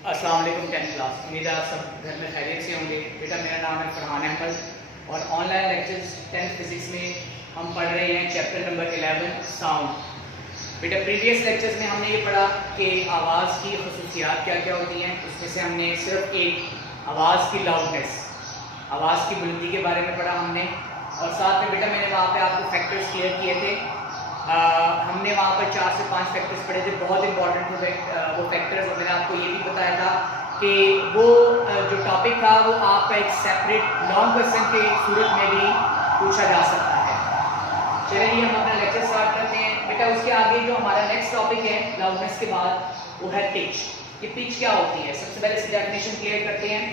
अस्सलाम वालेकुम 10th class. उम्मीद है आप सब घर में खैरियत से होंगे। बेटा मेरा नाम है फरहान अहमद और ऑनलाइन लेक्चर्स 10th फिजिक्स में हम पढ़ रहे हैं चैप्टर नंबर 11 साउंड। बेटा प्रीवियस लेक्चर्स में हमने ये पढ़ा कि आवाज़ की खसूसियात क्या क्या होती हैं। उसमें से हमने सिर्फ एक आवाज़ की लाउडनेस, आवाज़ की बुलंदी के बारे में पढ़ा हमने, और साथ में बेटा मैंने वहाँ पे आपको फैक्टर्स क्लियर किए थे। हमने वहाँ पर 4 से 5 फैक्टर्स पढ़े थे, बहुत इंपॉर्टेंट थे वो फैक्टर्स। और मैंने आपको ये भी बताया था कि वो जो टॉपिक था वो आपका एक सेपरेट लॉन्ग क्वेश्चन के सूरत में भी पूछा जा सकता है। चलिए हम अपना लेक्चर स्टार्ट करते हैं। बेटा उसके आगे जो हमारा नेक्स्ट टॉपिक है लाउडनेस के बाद, वो है पिच। ये पिच क्या होती है, सबसे पहले इसकी डेफिनेशन क्लियर करते हैं।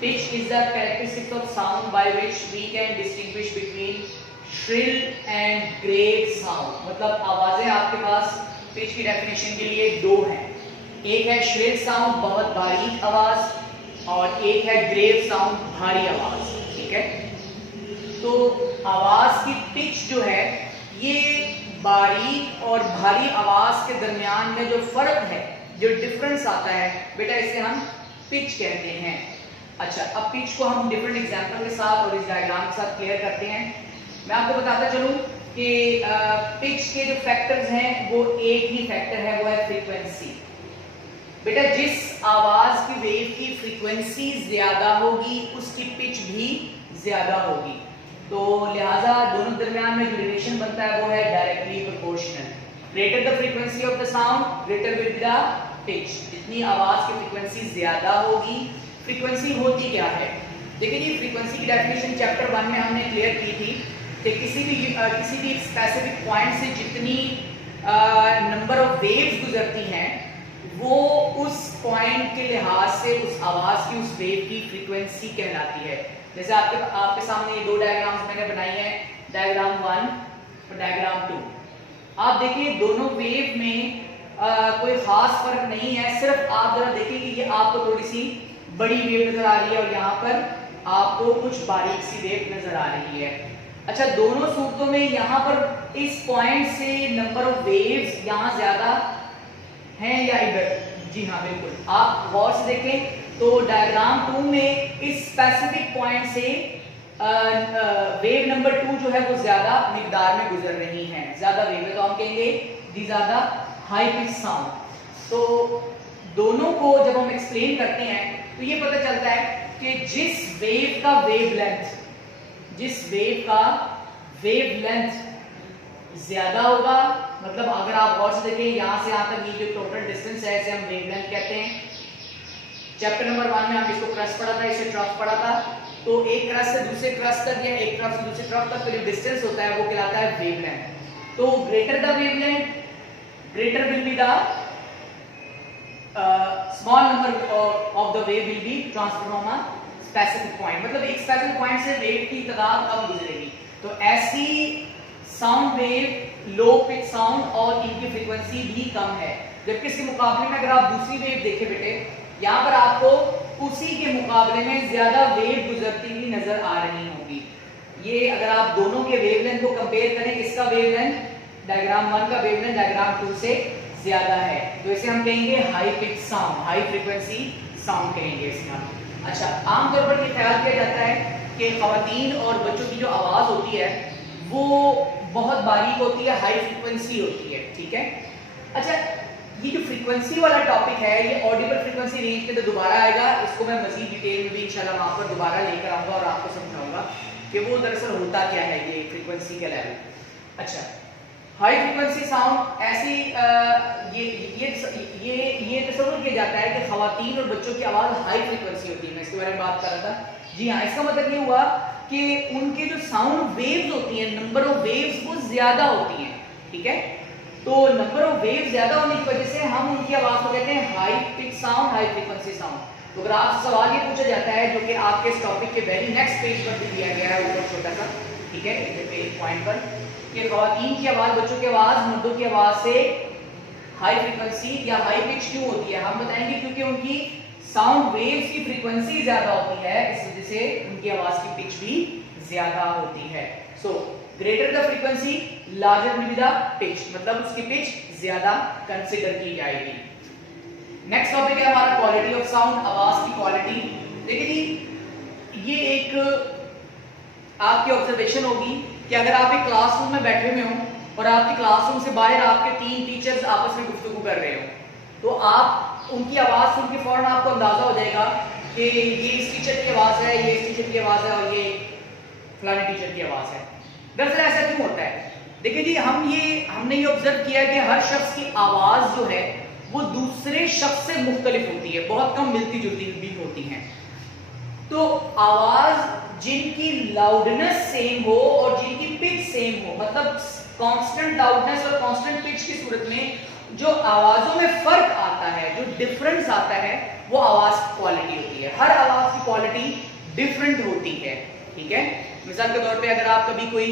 Pitch is the characteristics of sound by which we can distinguish between shrill and grave sound. मतलब आवाजें आपके पास पिच की डेफिनेशन के लिए दो हैं। एक है श्रिल साउंड, बहुत बारीक आवाज, और एक है ग्रेव साउंड, भारी आवाज। ठीक है, तो आवाज की पिच जो है ये बारीक और भारी आवाज के दरमियान में जो फर्क है, जो डिफरेंस आता है, बेटा इसे हम पिच कहते हैं। अच्छा, अब पिच को हम डिफरेंट एग्जांपल के साथ और इस डायग्राम के साथ क्लियर करते हैं। मैं आपको बताता चलूं कि पिच के जो फैक्टर्स हैं वो एक ही फैक्टर है, वो है फ्रीक्वेंसी। बेटा जिस आवाज की वेव की फ्रीक्वेंसी ज्यादा होगी उसकी पिच भी ज्यादा होगी, तो लिहाजा दोनों दरमियान में जो रिलेशन बनता है वो है directly proportional. Greater the frequency of the sound, greater will be the pitch. जितनी आवाज की फ्रीक्वेंसी ज्यादा होगी, फ्रीक्वेंसी होती क्या है, देखिए जी फ्रीक्वेंसी की डेफिनेशन चैप्टर 1 में हमने क्लियर की थी कि किसी भी स्पेसिफिक पॉइंट से जितनी नंबर ऑफ वेव्स गुजरती हैं वो उस पॉइंट के लिहाज से उस आवाज की, उस वेव की फ्रीक्वेंसी कहलाती है। जैसे आपके सामने ये दो डायग्राम्स मैंने बनाई हैं, डायग्राम 1 और डायग्राम 2। आप देखिए दोनों वेव में कोई खास फर्क नहीं है, सिर्फ आप जरा देखिए कि ये आपको थोड़ी सी बड़ी वेव नजर आ रही है और यहाँ पर आपको कुछ बारीक सी वेव नजर आ रही है। अच्छा, दोनों सूरतों में यहाँ पर इस पॉइंट से नंबर ऑफ वेव्स यहाँ ज्यादा हैं या इधर? जी हाँ बिल्कुल, आप गौर से देखें तो डायग्राम 2 में इस स्पेसिफिक पॉइंट से वेव नंबर 2 जो है वो ज्यादा मिकदार में गुजर रही है, ज्यादा वेव है, तो हम कहेंगे these are the high pitch sound. तो दोनों को जब हम एक्सप्लेन करते हैं तो ये पता चलता है कि जिस वेव का वेव लेंथ ज्यादा होगा, मतलब अगर आप गौर से देखें यहां से यहां तक ये जो टोटल डिस्टेंस है इसे हम वेव लेंथ कहते हैं। चैप्टर नंबर 1 में हम इसको क्रस्ट पढ़ा था, इसे ट्रफ पढ़ा था। तो एक क्रस्ट से दूसरे क्रस्ट तक या एक ट्रफ से दूसरे ट्रफ तक का जो डिस्टेंस होता है वो कहलाता है वेव लेंथ। तो greater the wave length, greater will be the small number of the wave will be transfer from a specific point, मतलब एक स्पेसिफिक पॉइंट से वेव की तादाद कम गुजरेगी। तो ऐसी sound wave low pitch sound और इनकी फ्रीक्वेंसी भी कम है, जबकि इसके मुकाबले में अगर आप दूसरी वेव देखें बेटे, यहाँ पर आपको उसी के मुकाबले में ज्यादा वेव गुजरती हुई नजर आ रही होगी। ये अगर आप दोनों के वेवलेंथ को कंपेयर करें, इसका वेवलेंथ डायग्राम 1 का वेवलेंथ डायग्राम 2 से ज्यादा है, तो इसे हम कहेंगे high pitch sound, high frequency sound कहेंगे इसका। अच्छा, आमतौर पर ये ख्याल किया जाता है कि खवातीन और बच्चों की जो आवाज होती है वो बहुत बारीक होती है, हाई फ्रीक्वेंसी होती है। ठीक है, अच्छा ये जो फ्रीक्वेंसी वाला टॉपिक है ये ऑडिबल फ्रीक्वेंसी रेंज के अंदर दोबारा आएगा, इसको मैं मजीद डिटेल में भी इंशाल्लाह वहां पर दोबारा लेकर आऊंगा और आपको समझाऊंगा कि वो दरअसल होता क्या है ये फ्रीक्वेंसी का लेवल। अच्छा, हाई फ्रीक्वेंसी साउंड ऐसी ये तस्वीर किया जाता है कि खवातीन और बच्चों की आवाज हाई फ्रीक्वेंसी होती है। मैं इसके बारे में बात कर रहा था। जी हाँ, इसका मतलब ये हुआ कि उनके जो साउंड वेव्स होती हैं, नंबर ऑफ वेव्स वो ज्यादा होती हैं। ठीक है, तो नंबर ऑफ वेव्स ज्यादा होने की वजह से हम उनकी आवाज को कहते हैं high pitch sound, high frequency sound. तो अगर आपसे सवाल ये पूछा जाता है जो कि आपके इस टॉपिक के वेरी नेक्स्ट पेज पर भी दिया गया है ऊपर छोटा सा, ठीक है, पेज पॉइंट पर, कि खवातीन की आवाज, बच्चों की आवाज मर्दों की आवाज से हाई फ्रीक्वेंसी या हाई पिच क्यों होती है, हम बताएंगे क्योंकि उनकी साउंड वेव्स की फ्रीक्वेंसी ज्यादा होती है, इस वजह से उनकी आवाज की पिच भी ज्यादा होती है। So greater the frequency larger will be the pitch, मतलब उसकी पिच ज्यादा कंसीडर की जाएगी। नेक्स्ट टॉपिक है हमारा क्वालिटी ऑफ साउंड, आवाज की क्वालिटी। देखिए जी, ये एक आपकी ऑब्जर्वेशन होगी कि अगर आप एक क्लासरूम में बैठे हुए हो और आपकी क्लासरूम से बाहर आपके 3 टीचर्स आपस में गुफ्तगू कर रहे हो, तो आप उनकी आवाज सुन के फौरन आपको अंदाजा हो जाएगा कि ये इस टीचर की आवाज है, ये इस टीचर की आवाज है और ये फलाने टीचर की आवाज है। दरअसल ऐसा क्यों होता है? देखिए जी, हमने ये ऑब्जर्व किया कि हर शख्स की आवाज जो है वो दूसरे शख्स से मुख्तलिफ होती है, बहुत कम मिलती जुलती भी होती हैं। तो आवाज जिनकी लाउडनेस सेम हो और जिनकी पिच सेम हो, मतलब कांस्टेंट लाउडनेस और कांस्टेंट पिच की सूरत में जो आवाजों में फर्क आता है, जो डिफरेंस आता है, वो आवाज की क्वालिटी होती है। हर आवाज की क्वालिटी डिफरेंट होती है, ठीक है। मिसाल के तौर पे अगर आप कभी कोई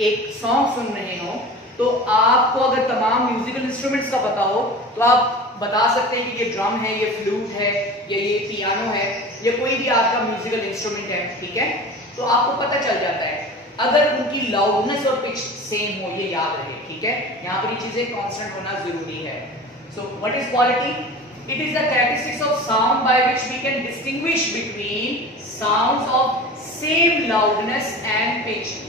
एक सॉन्ग सुन रहे हो तो आपको अगर तमाम म्यूजिकल इंस्ट्रूमेंट्स का पता हो तो आप बता सकते हैं कि ये ड्रम है, ये फ्लूट है, या ये पियानो है, या कोई भी आपका म्यूजिकल इंस्ट्रूमेंट है, ठीक है। तो आपको पता चल जाता है अगर उनकी लाउडनेस और पिच सेम हो, ये याद रहे, ठीक है। यहाँ पर ये चीजें कांस्टेंट होना जरूरी है। So what is quality? It is the characteristics of sound by which we can distinguish between sounds of same loudness and pitch.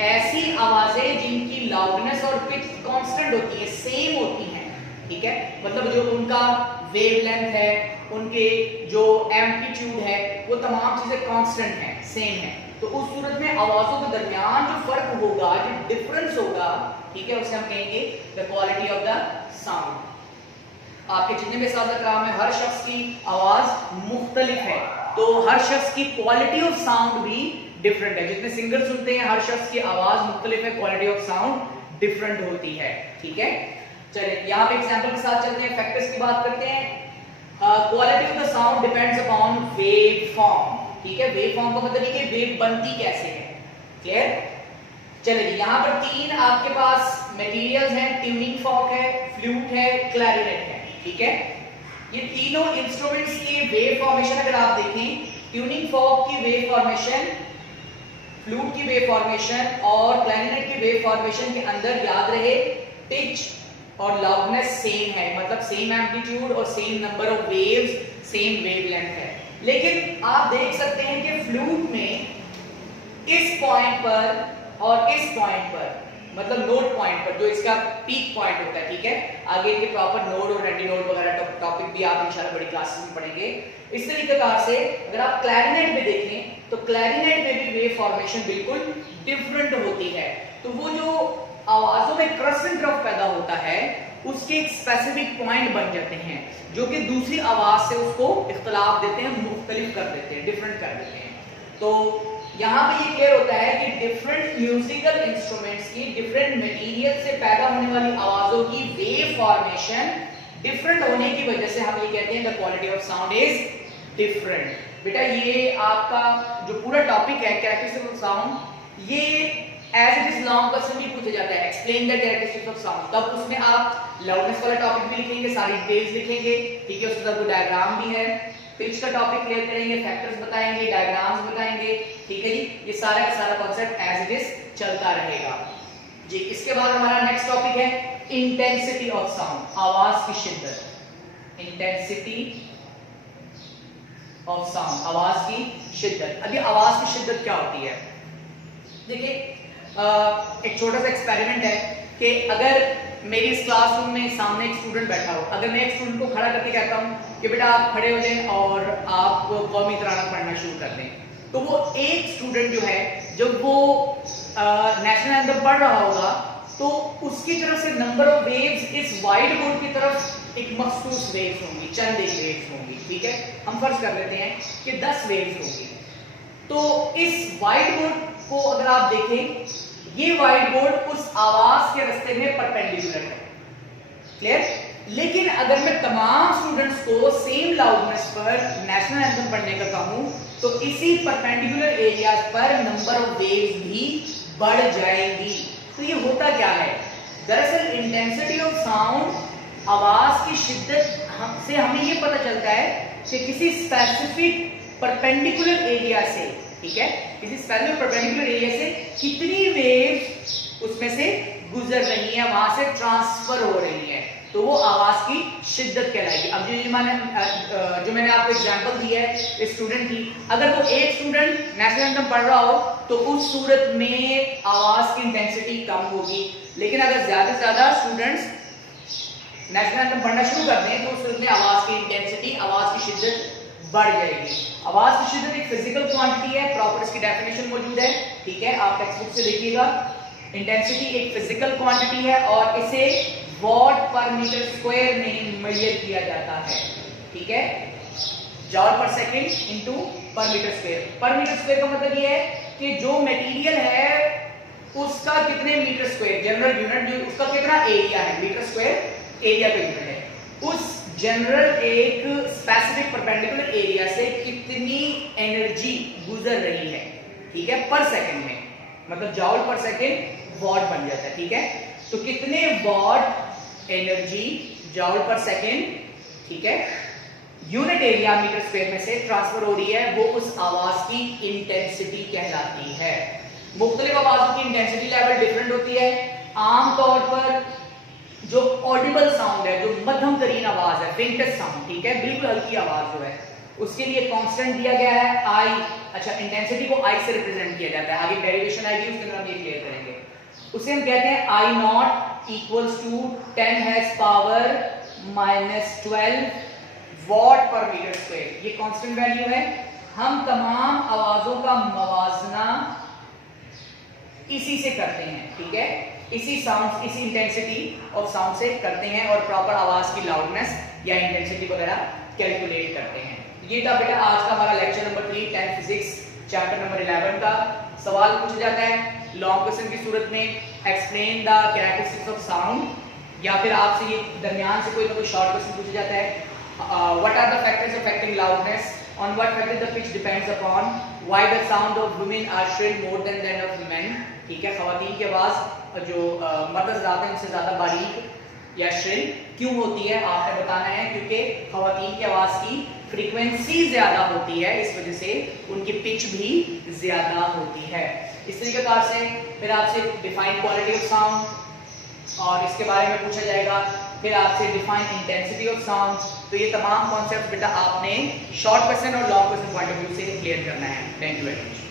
ऐसी आवाजें जिनकी लाउडनेस और पिच कांस्टेंट होती है, सेम होती हैं, ठीक है। मतलब जो उनका वेवलेंथ है, उनके जो एम्पलीट्यूड है, वो तमाम चीजें कांस्टेंट हैं, सेम है। तो उस सूरत में आवाजों के दरमियान जो फर्क होगा, जो डिफरेंस होगा, ठीक है, उसे हम कहेंगे the quality of the sound. आपके जितने भी साथ कराम है, हर शख्स की आवाज मुख्तलिफ है, तो हर शख्स की क्वालिटी ऑफ साउंड भी डिफरेंट है। जितने सिंगर सुनते हैं, हर शख्स की आवाज मुख्तलिफ है, क्वालिटी ऑफ साउंड डिफरेंट होती है, ठीक है। चलिए यहाँ पे एग्जांपल के साथ चलते हैं, फैक्टर्स की बात करते हैं। Quality of the sound depends upon wave form, ठीक है। वेव फॉर्म का मतलब ये वेव बनती कैसे है, क्लियर। चलिए यहाँ पर 3 आपके पास मटेरियल्स हैं, ट्यूनिंग फॉर्क है, फ्लूट है, क्लैरिनेट है, ठीक है। ये तीनों इंस्ट्रूमेंट्स की वेव फॉर्मेशन अगर आप देखें, ट्यूनिंग फॉर्क की वेव फॉर्मेशन, फ्लूट की वेव फॉर्मेशन और क्लैरिनेट की वेव फॉर्मेशन के अंदर याद रहे पिच और लाउडनेस सेम है, मतलब सेम एम्पलीट्यूड और same number of waves, same wavelength है। लेकिन आप देख सकते हैं कि फ्लूट में इस पॉइंट पर और इस पॉइंट पर, मतलब नोड पॉइंट पर, जो इसका पीक पॉइंट होता है, ठीक है। आगे के प्रॉपर नोड और रेडी नोड वगैरह टॉपिक भी आप इंशाल्लाह बड़ी क्लासेस में पढ़ेंगे। इस तरीके से अगर आप क्लैरिनेट में देखें तो क्लैरिनेट में भी वेव फॉर्मेशन बिल्कुल डिफरेंट होती है। तो वो जो आवाजों में क्रेसेंट ड्रॉप पैदा होता है, उसके एक स्पेसिफिक पॉइंट बन जाते हैं जो कि दूसरी आवाज से उसको इख्तलाफ देते हैं, मुख्तलिफ कर देते हैं, डिफरेंट कर देते हैं। तो यहाँ पे ये क्लियर होता है कि डिफरेंट म्यूजिकल इंस्ट्रूमेंट्स की, डिफरेंट मटेरियल से पैदा होने वाली आवाजों की वेव फॉर्मेशन डिफरेंट होने की वजह से हम ये कहते हैं the quality of sound is different. बेटा ये आपका जो पूरा टॉपिक है कैरेक्टरिस्टिक्स ऑफ साउंड, ये as it is long question भी पूछा जाता है, explain the characteristics of sound. तब उसमें आप लाउडनेस वाला टॉपिक भी लिखेंगे, सारी डिटेल्स लिखेंगे, ठीक है। उसके साथ डायग्राम भी है, पिच का टॉपिक क्लियर करेंगे, फैक्टर्स बताएंगे, डायग्राम्स बताएंगे, ठीक है जी। ये सारा का सारा कॉन्सेप्ट एज इट इज चलता रहेगा जी। इसके बाद हमारा नेक्स्ट टॉपिक है इंटेंसिटी ऑफ साउंड, आवाज की शिद्दत। इंटेंसिटी ऑफ साउंड, आवाज की शिद्दत। अभी आवाज की शिद्दत क्या होती है? देखिए एक छोटा सा एक्सपेरिमेंट है कि अगर मेरी इस क्लासरूम में सामने एक स्टूडेंट बैठा हो, अगर मैं एक स्टूडेंट को खड़ा करके कहता हूँ कि बेटा आप खड़े हो जाएं और आप कौमी तराना पढ़ना शुरू कर दें, तो वो एक स्टूडेंट जो है, जब वो नेशनल एंथम पढ़ रहा होगा तो उसकी तरफ से नंबर ऑफ वेव्स इस वाइट बोर्ड की तरफ एक मखसूस वेव्स होंगी, चंद एक वेव्स होंगी, ठीक है। हम फर्ज कर लेते हैं कि 10 वेव्स होंगी। तो इस वाइट बोर्ड को अगर आप देखें, ये वाइट बोर्ड उस आवाज के रास्ते में परपेंडिकुलर है, क्लियर। लेकिन अगर मैं तमाम स्टूडेंट्स को सेम लाउडनेस पर नेशनल एंथम पढ़ने का कहूं तो इसी परपेंडिकुलर एरियाज पर नंबर ऑफ वेव्स भी बढ़ जाएंगी। तो ये होता क्या है? दरअसल इंटेंसिटी ऑफ साउंड, आवाज की शिद्दत से हमें ये पता चलता है कि किसी स्पेसिफिक परपेंडिकुलर एरिया से, ठीक है, किसी स्पेसिफिक परपेंडिकुलर एरिया से कितनी वेव्स उसमें से गुजर रही है, वहां से ट्रांसफर हो रही है। तो वो आवाज की शिद्दत कहलाएगी। अब जो मैंने आपको एग्जांपल दिया है स्टूडेंट की, अगर वो एक स्टूडेंट नेशनल एंथम पढ़ रहा हो तो उस सूरत में आवाज की इंटेंसिटी कम होगी, लेकिन अगर ज्यादा से ज्यादा स्टूडेंट्स नेशनल एंथम पढ़ना शुरू करते हैं तो उस सूरत में आवाज की इंटेंसिटी, आवाज की शिद्दत बढ़ जाएगी। आवाज की शिद्दत एक फिजिकल क्वांटिटी है, प्रॉपर इसकी डेफिनेशन मौजूद है, ठीक है, आप टेक्स्ट बुक से देखिएगा। इंटेंसिटी एक फिजिकल क्वांटिटी है और इसे वॉट पर मीटर स्क्वायर में मेजर किया जाता है, ठीक है, जॉल पर सेकंड इनटू पर मीटर स्क्वायर। पर मीटर स्क्वायर का मतलब ये है कि जो मटेरियल है उसका कितने मीटर स्क्वायर, जनरल यूनिट जो उसका कितना एरिया है, मीटर स्क्वायर एरिया का यूनिट है, उस जनरल एक स्पेसिफिक परपेंडिकुलर एरिया से कितनी एनर्जी गुजर रही है, ठीक है, पर सेकंड में, मतलब जॉल पर सेकंड वॉट बन जाता है, ठीक है। तो कितने वॉट एनर्जी जॉल पर सेकंड, ठीक है, यूनिट एरिया मीटर स्क्वायर में से ट्रांसफर हो रही है, वो उस आवाज की इंटेंसिटी कहलाती है। मुख्तलिफ आवाजों की इंटेंसिटी लेवल डिफरेंट होती है। आमतौर पर जो ऑडिबल साउंड है, जो मध्यम तरीन आवाज है, फेंटेस्ट साउंड, ठीक है, बिल्कुल हल्की आवाज जो है, उसके लिए कांस्टेंट दिया गया है आई। अच्छा, इंटेंसिटी को आई से रिप्रेजेंट किया जाता है, आगे डेरिवेशन आएगी उसके अंदर हम ये क्लियर करेंगे। उसे हम कहते हैं I naught equals to 10 has power -12 watt per metre square. ये कांस्टेंट वैल्यू है। हम तमाम आवाजों का मवाजना इसी से करते हैं, ठीक है, इसी साउंड, इसी इंटेंसिटी ऑफ साउंड से करते हैं और प्रॉपर आवाज की लाउडनेस या इंटेंसिटी वगैरह कैलकुलेट करते हैं। ये था बेटा आज का हमारा lecture number 3 10 physics chapter number 11 का। सवाल पूछा जाता है लॉन्ग क्वेश्चन की सूरत में, explain the characteristics of sound, या फिर आपसे ये दरमियान से कोई ना कोई शॉर्ट क्वेश्चन पूछा जाता है what are the factors affecting loudness, on what factor the pitch depends upon, why the sound of women are shrill more than that of men, ठीक है, खवातीन की आवाज जो मर्द ज़्यादा है उनसे ज्यादा बारीक या श्रिल क्यों होती है, आपने बताना है, क्योंकि खवातीन की आवाज की फ्रीक्वेंसी ज्यादा होती है, इस वजह से उनकी पिच भी ज्यादा होती है। इस तरीके से फिर आपसे डिफाइन क्वालिटी ऑफ साउंड और इसके बारे में पूछा जाएगा, फिर आपसे डिफाइन इंटेंसिटी ऑफ साउंड। तो ये तमाम कॉन्सेप्ट बेटा आपने शॉर्ट क्वेश्चन और long question point of view से क्लियर करना है। Thank you very much.